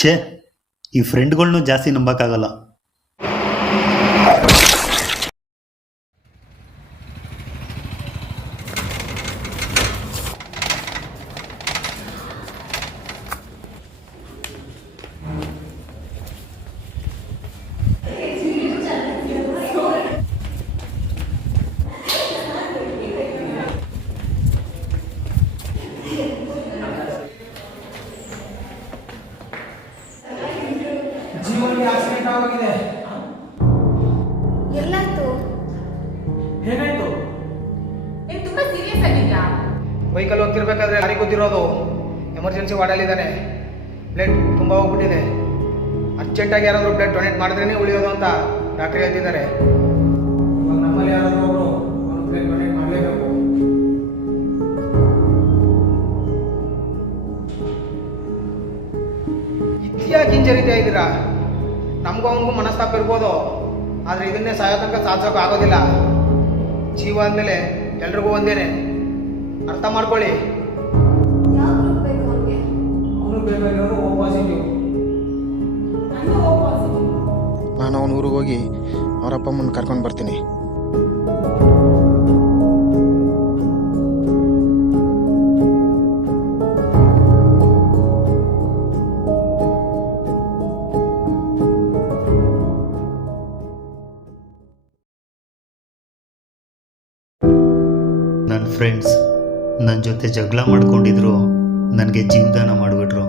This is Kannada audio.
ಛೇ, ಈ ಫ್ರೆಂಡ್ಗಳ್ನೂ ಜಾಸ್ತಿ ನಂಬಕ್ಕಾಗಲ್ಲ. ಜೀವನಿಗೆ ಆಕ್ಸಿಡೆಂಟ್ ಆಗಿದೆ. ಎಲ್ಲಾಯ್ತು? ಏನಾಯ್ತು? ನೀನು ತುಂಬಾ ಸೀರಿಯಸ್ ಆಗಿದ್ಯಾ? ಬೈಕಲ್ಲಿ ಹೋಗ್ತಿರ್ಬೇಕಾದ್ರೆ ಯಾರಿಗೆ ಗೊತ್ತಿರೋದು ಎಮರ್ಜೆನ್ಸಿ ವಾರ್ಡಲ್ಲಿದ್ದಾನೆ. ಬ್ಲಡ್ ತುಂಬ ಹೋಗ್ಬಿಟ್ಟಿದೆ. ಅರ್ಜೆಂಟಾಗಿ ಯಾರಾದರೂ ಬ್ಲಡ್ ಡೊನೇಟ್ ಮಾಡಿದ್ರೇ ಉಳಿಯೋದು ಅಂತ ಡಾಕ್ಟರ್ ಹೇಳ್ತಿದ್ದಾರೆ. ಇವಾಗ ನಮ್ಮಲ್ಲಿ ಯಾರಾದರೂ ಅವರು ಅವನು ಬ್ಲಡ್ ಡೊನೇಟ್ ಮಾಡಲೇಬೇಕು. ಇದ್ಯಾಕೆ ಇಂಜರಿತಾ ಇದ್ದೀರಾ? ನಮಗೂ ಅವನಿಗೂ ಮನಸ್ತಾಪ ಇರ್ಬೋದು, ಆದರೆ ಇದನ್ನೇ ಸಾಯೋ ತನಕ ಸಾಧಿಸೋಕೆ ಆಗೋದಿಲ್ಲ. ಜೀವ ಅಂದಮೇಲೆ ಎಲ್ರಿಗೂ ಒಂದೇನೆ, ಅರ್ಥ ಮಾಡ್ಕೊಳ್ಳಿ. ಯಾವ ಗ್ರೂಪ್ ಬೇಕು ಅವ್ರಿಗೆ? ಅವನು ಬೇಕಾಗಿರೋರು ಓ ಪಾಸಿಟಿವ್. ನಂದು ಓ ಪಾಸಿಟಿವ್. ನಾನು ಅವನ ಊರಿಗೆ ಹೋಗಿ ಅವರ ಅಪ್ಪ ಅಮ್ಮನ ಕರ್ಕೊಂಡು ಬರ್ತೀನಿ. ನನ್ನ ಫ್ರೆಂಡ್ಸ್ ನನ್ನ ಜೊತೆ ಜಗಳ ಮಾಡ್ಕೊಂಡಿದ್ರು, ನನಗೆ ಜೀವದಾನ ಮಾಡಿಬಿಟ್ರು.